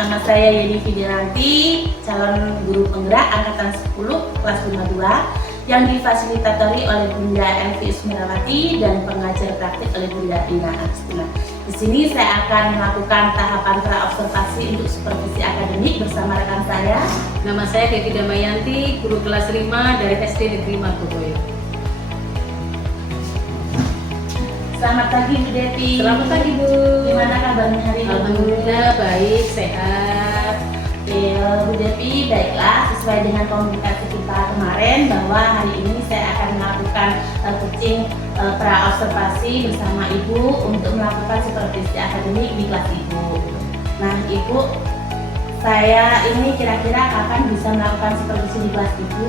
nama saya Yeni Fideranti, calon guru penggerak angkatan 10 kelas 52 yang difasilitatori oleh Bunda Elvi Ismirawati dan pengajar praktik oleh Bunda Ina Agustina. Di sini saya akan melakukan tahapan pra-observasi untuk supervisi akademik bersama rekan saya. Nama saya Devi Damayanti, guru kelas 5 dari SD Negeri Margoboyo. Selamat pagi Bu Devi. Selamat pagi Bu. Gimana kabarnya hari ini? Alhamdulillah baik, sehat. Oke, Bu Devi, baiklah sesuai dengan komunikasi kita kemarin bahwa hari ini saya akan melakukan coaching pra-observasi bersama Ibu untuk melakukan supervisi akademik di kelas Ibu. Nah Ibu, saya ini kira-kira kapan bisa melakukan supervisi di kelas Ibu?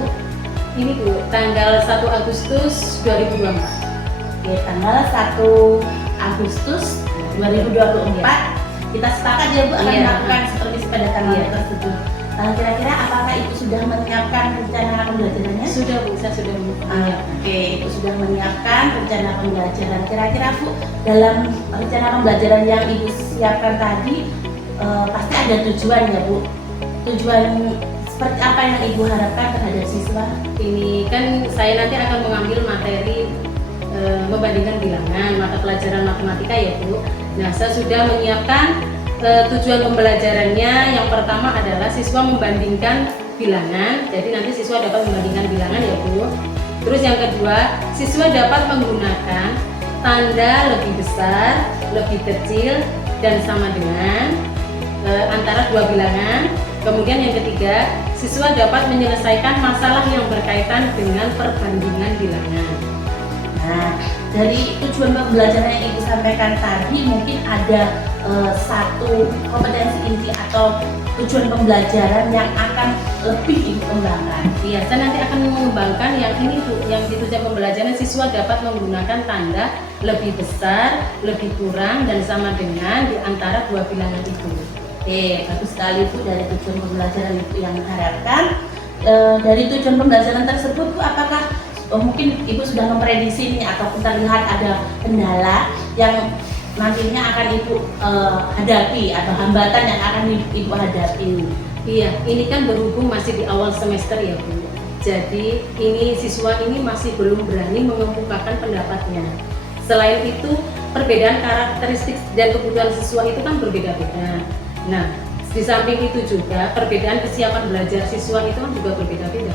Ini Bu, tanggal 1 Agustus 2024. Oke, tanggal 1 Agustus 2024 kita sepakat ya Bu akan melakukan supervisi pada tanggal tersebut. Kira-kira apakah Ibu sudah menyiapkan rencana pembelajarannya? Sudah Bu, saya sudah menyiapkan. Oke, Ibu sudah menyiapkan rencana pembelajaran. Kira-kira Bu, dalam rencana pembelajaran yang Ibu siapkan tadi pasti ada tujuan ya Bu. Tujuan seperti apa yang Ibu harapkan terhadap siswa? Ini kan saya nanti akan mengambil materi membandingkan bilangan, mata pelajaran matematika ya Bu. Nah, saya sudah menyiapkan tujuan pembelajarannya. Yang pertama adalah siswa membandingkan bilangan, jadi nanti siswa dapat membandingkan bilangan ya Bu. Terus yang kedua, siswa dapat menggunakan tanda lebih besar, lebih kecil, dan sama dengan antara dua bilangan. Kemudian yang ketiga, siswa dapat menyelesaikan masalah yang berkaitan dengan perbandingan bilangan. Nah, dari tujuan pembelajaran yang Ibu sampaikan tadi mungkin ada satu kompetensi inti atau tujuan pembelajaran yang akan lebih Ibu kembangkan. Iya, saya nanti akan mengembangkan yang ini Bu, yang di tujuan pembelajaran siswa dapat menggunakan tanda lebih besar, lebih kurang, dan sama dengan di antara dua bilangan itu. Oke, bagus sekali Bu dari tujuan pembelajaran itu yang diharapkan. Dari tujuan pembelajaran tersebut Bu, apakah mungkin Ibu sudah memprediksi nih ataupun terlihat ada kendala yang nantinya akan Ibu hadapi atau hambatan yang akan Ibu hadapi? Iya, ini kan berhubung masih di awal semester ya Bu. Jadi ini siswa ini masih belum berani mengemukakan pendapatnya. Selain itu, perbedaan karakteristik dan kebutuhan siswa itu kan berbeda-beda. Nah, di samping itu juga perbedaan kesiapan belajar siswa itu kan juga berbeda-beda.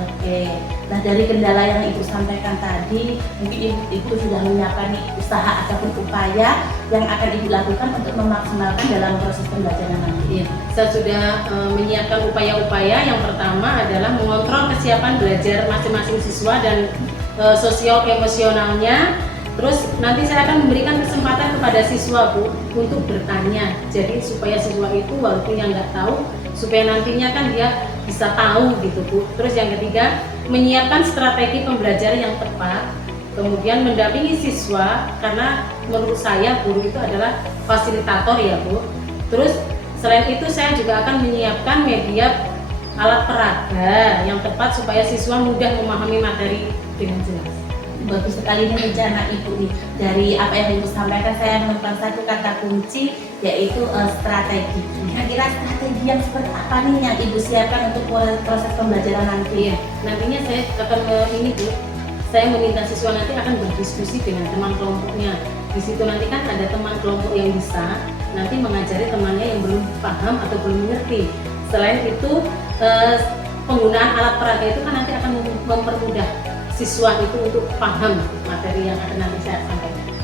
Oke, nah dari kendala yang Ibu sampaikan tadi, mungkin Ibu sudah menyiapkan usaha ataupun upaya yang akan Ibu lakukan untuk memaksimalkan dalam proses pembelajaran nanti. Iya, saya sudah menyiapkan upaya-upaya. Yang pertama adalah mengontrol kesiapan belajar masing-masing siswa dan sosio-emosionalnya. Terus nanti saya akan memberikan kesempatan kepada siswa Bu untuk bertanya. Jadi supaya siswa itu walaupun yang nggak tahu, supaya nantinya kan dia bisa tahu gitu Bu. Terus yang ketiga, menyiapkan strategi pembelajaran yang tepat. Kemudian mendampingi siswa, karena menurut saya guru itu adalah fasilitator ya Bu. Terus selain itu saya juga akan menyiapkan media alat peraga yang tepat supaya siswa mudah memahami materi dengan jelas. Bagus sekali nih rencana Ibu nih. Dari apa yang Ibu sampaikan saya menemukan satu kata kunci, yaitu strategi. Kira-kira strategi yang seperti apa nih yang Ibu siapkan untuk proses pembelajaran nanti? Iya, nantinya saya akan ini Bu, saya meminta siswa nanti akan berdiskusi dengan teman kelompoknya. Di situ nanti kan ada teman kelompok yang bisa nanti mengajari temannya yang belum paham atau belum mengerti. Selain itu, penggunaan alat peraga itu kan nanti akan mempermudah siswa itu untuk paham materi yang akan nanti saya sampaikan.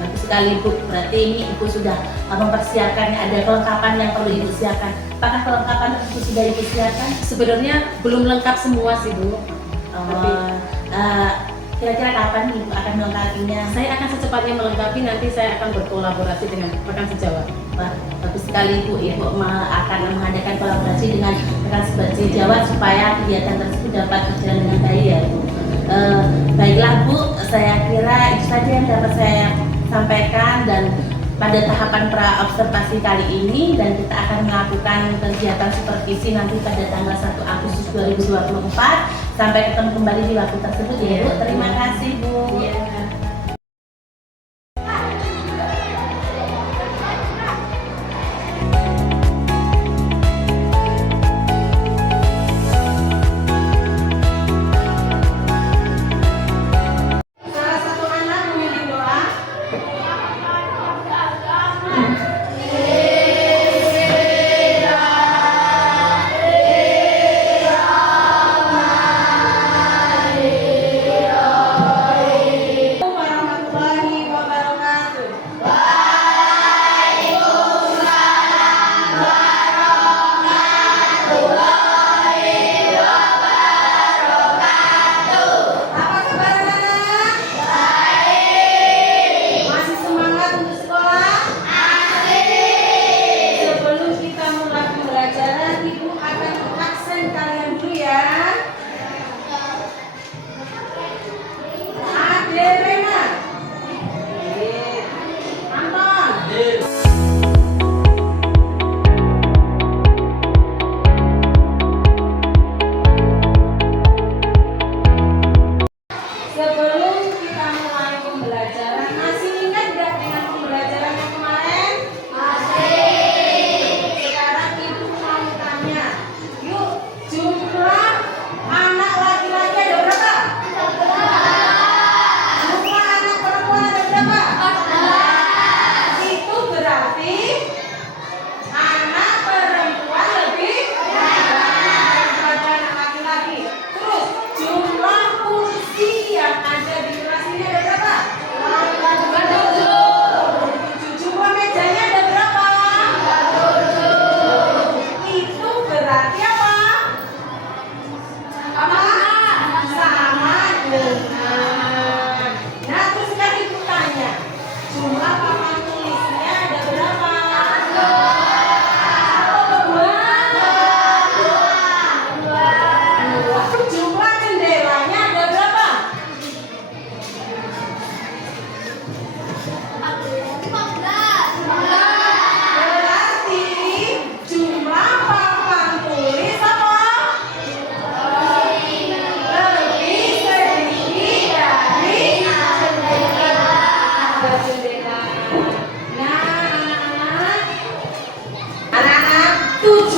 Bagus sekali Bu, berarti ini Ibu sudah mempersiapkan, ada kelengkapan yang perlu Ibu siapkan. Apakah kelengkapan itu sudah Ibu siapkan? Sebenarnya belum lengkap semua sih Bu. Kira-kira kapan Ibu akan melengkapinya? Saya akan secepatnya melengkapi, nanti saya akan berkolaborasi dengan rekan sejawat. Bagus sekali Bu, Ibu akan mengadakan kolaborasi dengan rekan sejawat supaya kegiatan tersebut dapat berjalan dengan baik ya Bu. Baiklah Bu, saya kira itu saja yang dapat saya sampaikan dan pada tahapan pra-observasi kali ini, dan kita akan melakukan kegiatan supervisi nanti pada tanggal 1 Agustus 2024. Sampai ketemu kembali di waktu tersebut ya Bu. Terima kasih Bu.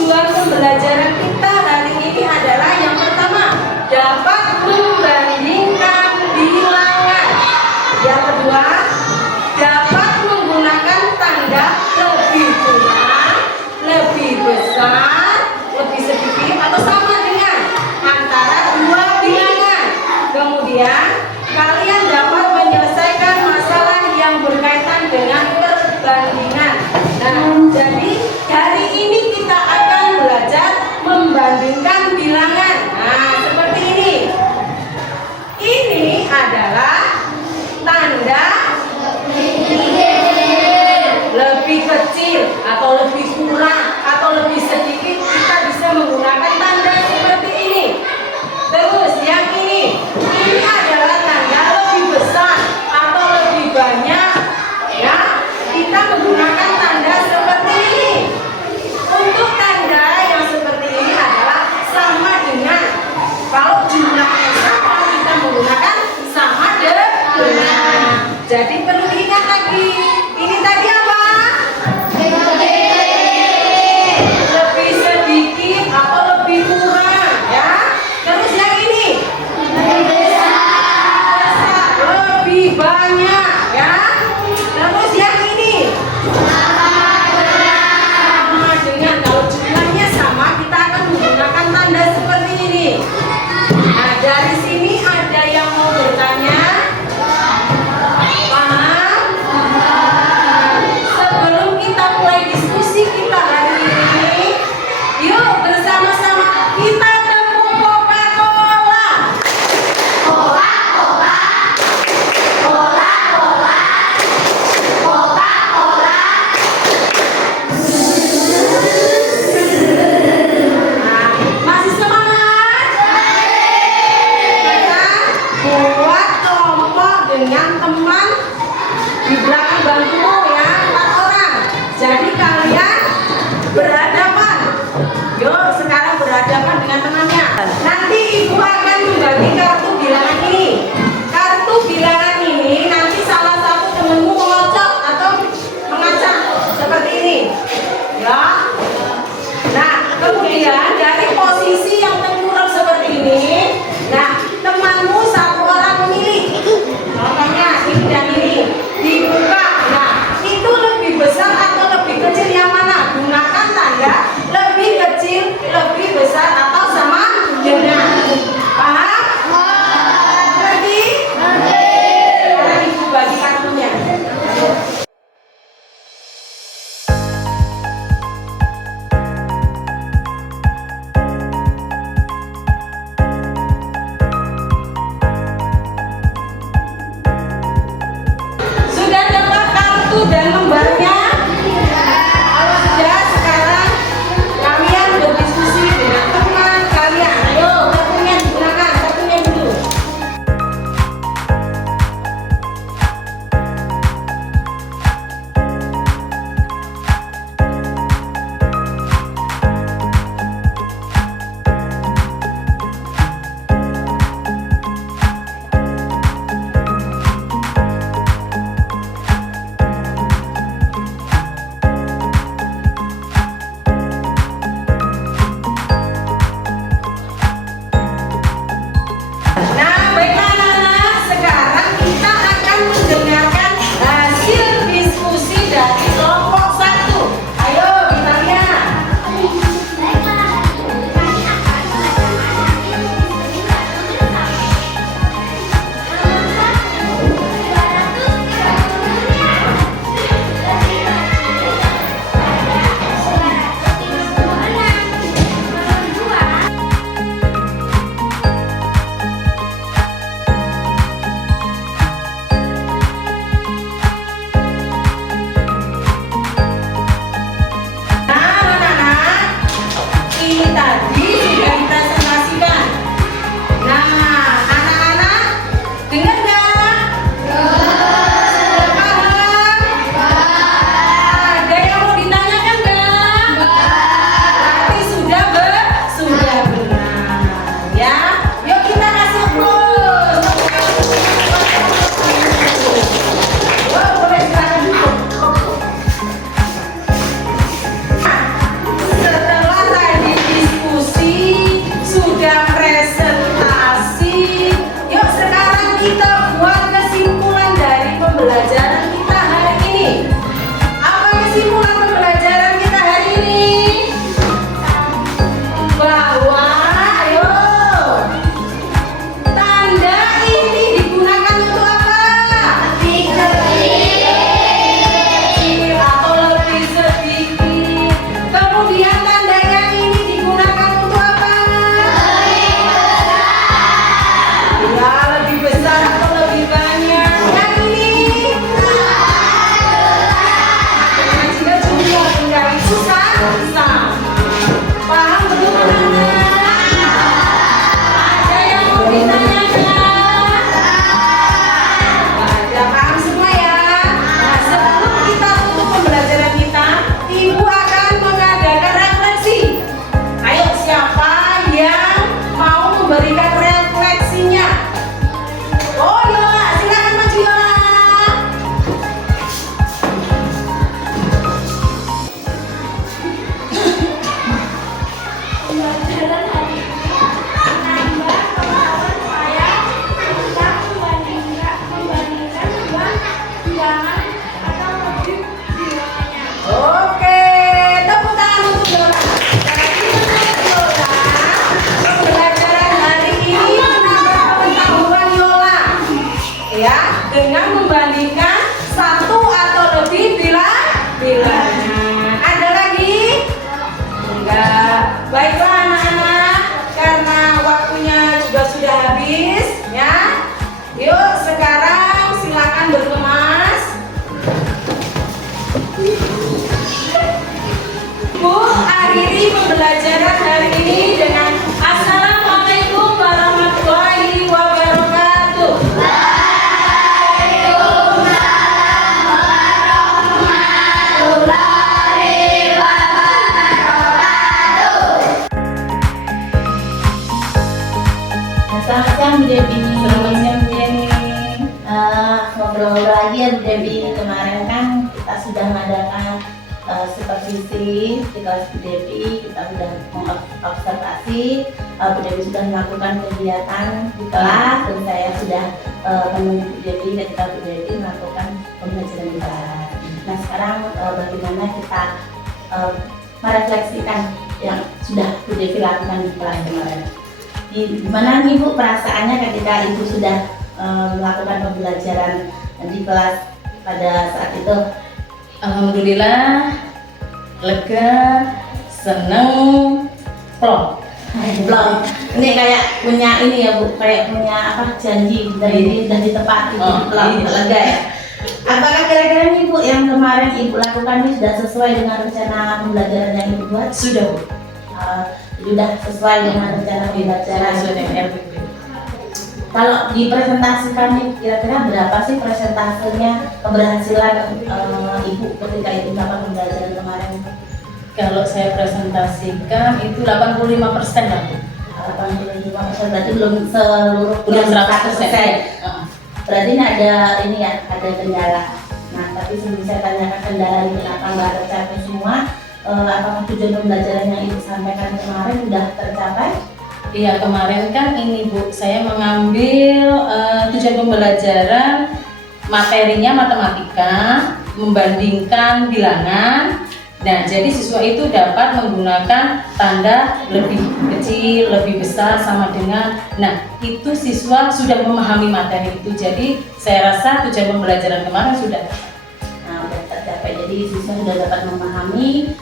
tujuan pembelajaran kita hari ini adalah yang pertama, dapat membandingkan bilangan. Yang kedua, dapat menggunakan tanda lebih kurang, lebih besar, lebih sedikit atau sama dengan antara dua bilangan. Kemudian kalian dapat menyelesaikan masalah yang berkaitan dengan perbandingan. Nah, jadi hari ini kita akan belajar membandingkan bilangan. Nah, seperti ini. Ini adalah tanda lebih kecil atau lebih kurang atau lebih sedikit, kita bisa menggunakan tanda seperti ini. Terus yang ini adalah tanda lebih besar atau lebih banyak, ya. Kita menggunakan tanda seperti ini. Untuk tanda yang seperti ini adalah sama dengan, kalau jumlahnya sama kita menggunakan sama dengan. Jadi perlu diingat lagi. Ini tadi apa? Lebih sedikit atau lebih kurang, ya. Terus yang ini besar, lebih banyak, ya. Terus yang ini sama dengan, kalau jumlahnya sama kita akan menggunakan tanda seperti ini. Nah, dari sini ada yang mau bertanya? Paham? Sebelum kita mulai diskusi kita hari ini, yuk bersama-sama kita tepuk Coca-Cola. Nah, masih semangat? Kita buat kelompok dengan teman di belakang bangkumu, ya, 4 orang. Jadi kalian berhadapan. Yuk sekarang berhadapan dengan temannya. Nanti ibu akan membagi kartu bilangan ini. Kartu bilangan ini nanti salah satu temanmu mengocok atau mengacak seperti ini, ya. Nah, kemudian dari posisi yang tengkurap seperti ini, nah, temanmu satu orang memilih. Contohnya ini dan ini dibuka. Nah, itu lebih besar atau lebih kecil yang mana? Gunakan tanda lebih kecil, lebih besar atau sama dengan. Paham? pembelajaran hari ini dengan Assalamualaikum warahmatullahi wabarakatuh. Selamat siang Bu Devi. Selamat siang Bu Yeni. Ngobrol lagi ya Bu Devi. Kemarin kan kita sudah mengadakan supervisi di kelas Bu Devi. Kita sudah mengobservasi, Bu Devi sudah melakukan kegiatan di kelas, dan saya sudah menemui Bu Devi ketika Bu Devi melakukan pembelajaran di kelas. Nah sekarang bagaimana kita merefleksikan yang sudah Bu Devi lakukan di kelas kemarin. Gimana nih Bu perasaannya ketika Ibu sudah melakukan pembelajaran di kelas pada saat itu? Alhamdulillah, lega, seneng, plong. Belum. Ini kayak punya ini ya Bu, kayak punya apa janji dari ini sudah ditepati. Belum lega ya. Apakah kira-kira nih Bu yang kemarin Ibu lakukan ini sudah sesuai dengan rencana pembelajaran yang Ibu buat? Sudah Bu. Sudah sesuai dengan rencana pembelajaran. Sudah dengan RPP. Kalau dipresentasikan nih, kira-kira berapa sih persentasenya keberhasilan Ibu ketika Ibu melakukan pembelajaran kemarin? Kalau saya presentasikan itu 85% lah Bu. 85% berarti belum seluruh, Belum 100%. 100%. Berarti ini ada kendala. Nah, tapi sebelum saya tanyakan kendala ini kenapa nggak tercapai semua, apakah tujuan pembelajaran yang Ibu sampaikan kemarin sudah tercapai? Iya, kemarin kan ini Bu, saya mengambil tujuan pembelajaran materinya matematika, membandingkan bilangan. Nah, jadi siswa itu dapat menggunakan tanda lebih kecil, lebih besar sama dengan. Nah, itu siswa sudah memahami materi itu. Jadi, saya rasa tujuan pembelajaran kemarin sudah. Nah, sudah tercapai. Jadi siswa sudah dapat memahami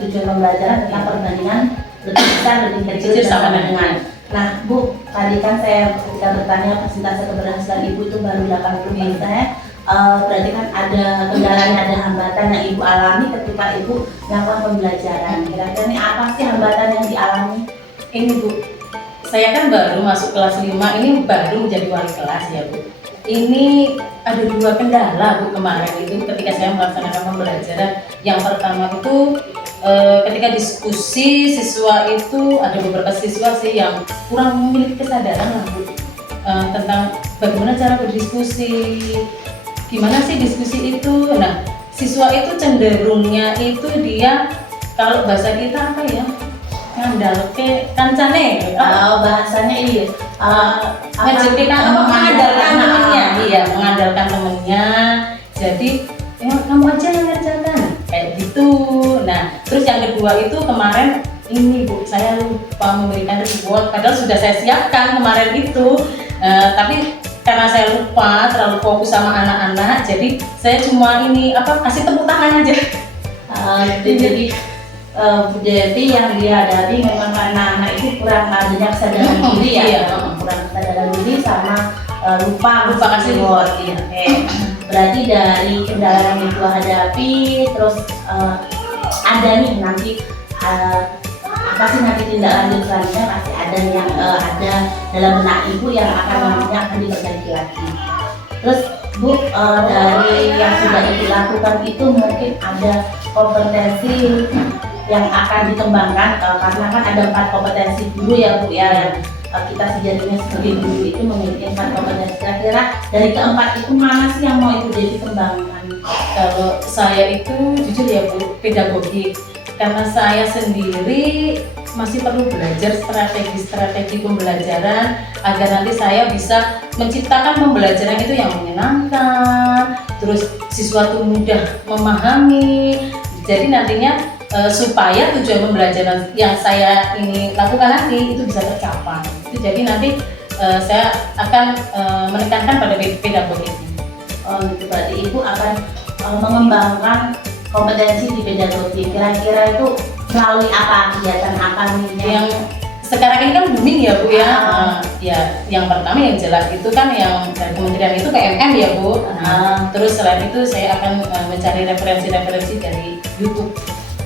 tujuan pembelajaran tentang perbandingan lebih besar, lebih kecil sama dengan. Nah, Bu, tadi kan saya ketika bertanya persentase keberhasilan Ibu itu baru 80%. Berarti kan ada kendalanya, ada hambatan yang Ibu alami ketika Ibu melakukan pembelajaran. Kira-kira ini apa sih hambatan yang dialami? Ini Bu, saya kan baru masuk kelas 5, ini baru menjadi wali kelas ya Bu. Ini ada 2 kendala Bu kemarin itu ketika saya melaksanakan pembelajaran. Yang pertama itu ketika diskusi siswa itu ada beberapa siswa sih yang kurang memiliki kesadaran lah Bu, tentang bagaimana cara berdiskusi, gimana sih diskusi itu. Nah, siswa itu cenderungnya itu dia kalau bahasa kita apa ya, ngandalke kancane. Bahasanya ini mengandalkan temennya, iya mengandalkan temennya. Jadi kamu aja yang ngerjakan kayak gitu. Nah, terus yang kedua itu kemarin ini Bu, saya lupa memberikan reward padahal sudah saya siapkan kemarin itu, tapi karena saya lupa terlalu fokus sama anak-anak, jadi saya cuma ini kasih tepuk tangan aja. Jadi Bu Devi yang dihadapi memang anak-anak itu kurang adanya kesadaran diri ya, iya. Kurang kesadaran diri sama lupa kasih reward. Iya. Oke. Berarti dari kendala yang Ibu hadapi, terus ada nih nanti apa sih nanti tindak lanjut selanjutnya, pasti ada yang ada dalam benak Ibu yang nantinya akan diperbaiki lagi. Terus Bu, dari yang sudah Ibu lakukan itu mungkin ada kompetensi yang akan dikembangkan, karena kan ada 4 kompetensi dulu ya Bu ya, yang kita sejatinya sebagai guru itu memiliki 4 kompetensi. Kira-kira dari keempat itu mana sih yang mau Ibu Devi kembangkan? Kalau saya itu jujur ya Bu, pedagogik, karena saya sendiri masih perlu belajar strategi pembelajaran agar nanti saya bisa menciptakan pembelajaran itu yang menyenangkan, terus siswa itu mudah memahami. Jadi nantinya supaya tujuan pembelajaran yang saya ini lakukan nanti itu bisa tercapai. Itu jadi nanti saya akan menekankan pada pedagogik ini. Gitu, berarti Ibu akan mengembangkan kompetensi di pedagogi. Kira-kira itu melalui apa, kegiatan apa nih yang sekarang ini kan booming ya Bu ya. Ya yang pertama yang jelas itu kan yang dari kementerian itu PMM ya Bu. Terus selain itu saya akan mencari referensi-referensi dari YouTube.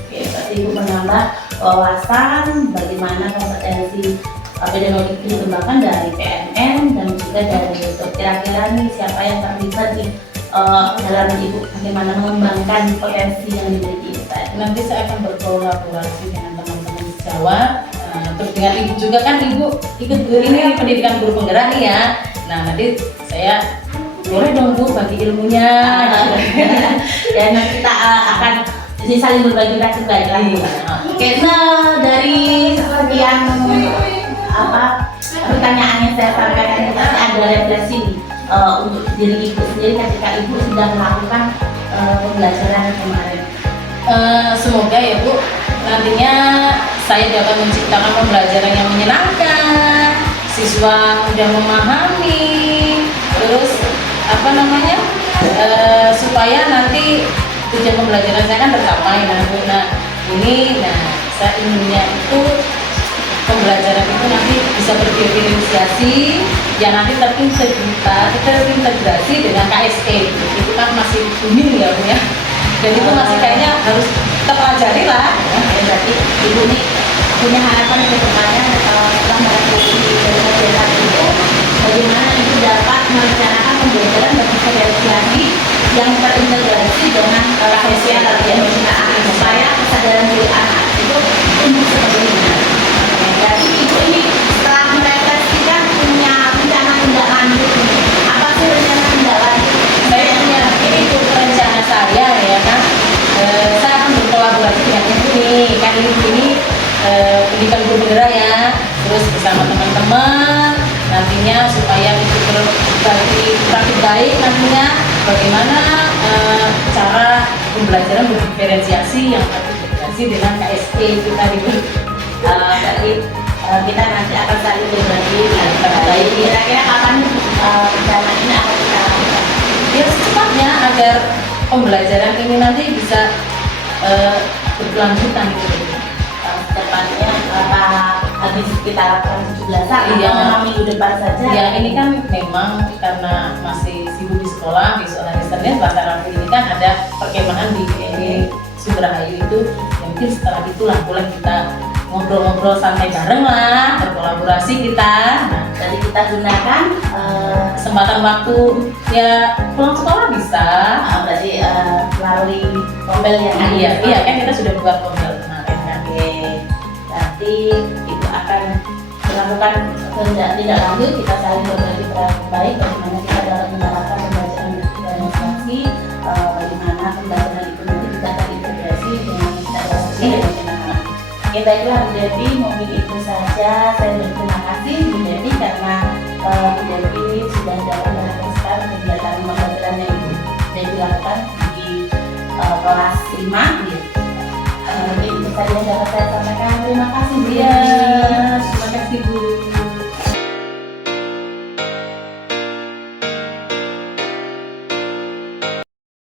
Oke, berarti Ibu menambah wawasan bagaimana kompetensi epidemiologi dikembangkan dari PNN dan juga dari YouTube. Kira-kira nih siapa yang terlibat di dalam Ibu bagaimana mengembangkan potensi yang dimiliki Ibu tadi? Nanti saya akan berkolaborasi dengan teman-teman sejawat. Terus dengan Ibu juga kan Ibu ikut ini pendidikan guru penggerak nih ya. Nah nanti saya boleh dong Bu bagi ilmunya. Ya nanti kita akan saling berbagi praktik baik lagi. Oke, nah dari sekian pertanyaan yang saya sampaikan ini ada refleksi untuk diri Ibu sendiri ketika Ibu sudah melakukan pembelajaran kemarin. Semoga ya Bu nantinya saya dapat menciptakan pembelajaran yang menyenangkan, siswa mudah memahami, terus supaya nanti tujuan pembelajaran saya kan tercapai. Nah saya inginnya itu pembelajaran itu nanti bisa berdiferensiasi yang nanti terintegrasi dengan KSE. Itu kan masih booming ya Bu ya, dan itu masih kayaknya harus terpelajari lah. Berarti Ibu ini punya harapan ke depannya setelah mengikuti pembelajaran itu, bagaimana Ibu dapat merencanakan pembelajaran dan diferensiasi yang terintegrasi dengan KSE supaya kesadaran diri anak itu tumbuh seperti ini. Jadi Ibu ini setelah merefleksikan punya rencana tindak lanjut, apa sih rencana tindak lanjut? Saya punya ini tuh rencana saya ya kan. Saya akan berkolaborasi dengan Ibu nih, kan Ibu ini pendidikan guru penggerak ya, terus bersama teman-teman nantinya supaya Ibu berbagi praktik baik nantinya bagaimana cara pembelajaran berdiferensiasi yang terintegrasi dengan KSE kita Ibu. Berarti kita nanti akan saling berbagi baik. Kira-kira kapan rencana ini akan kita lakukan? Ya secepatnya agar pembelajaran ini nanti bisa berkelanjutan gitu. Secepatnya habis kita lakukan 17-an Iya. atau memang minggu depan saja? Ya ini kan memang karena masih sibuk di sekolah, besok hari Senin pelaksanaan ini kan ada perkemahan di Sudrahayu itu. Ya mungkin setelah itulah boleh kita ngobrol-ngobrol santai bareng lah, berkolaborasi kita. Nah, Jadi kita gunakan kesempatan waktu ya pulang sekolah bisa. berarti melalui rombel yang Iya kan kita sudah buat rombel kemarin kan. Oke, berarti Ibu akan melakukan tindak lanjut, kita saling berbagi praktik baik bagaimana kita dalam menerapkan pembelajaran diferensiasi, bagaimana pembelajaran itu nanti bisa terintegrasi dengan integrasi dengan anak-anak. Oke, baiklah Bu Devi, mungkin itu saja. Saya berterima kasih Bu Devi karena Bu Devi sudah dapat meneruskan kegiatan pembelajaran yang Ibu Devi lakukan di kelas 5 gitu. Mungkin itu saja yang dapat saya sampaikan. Terima kasih Bu Devi.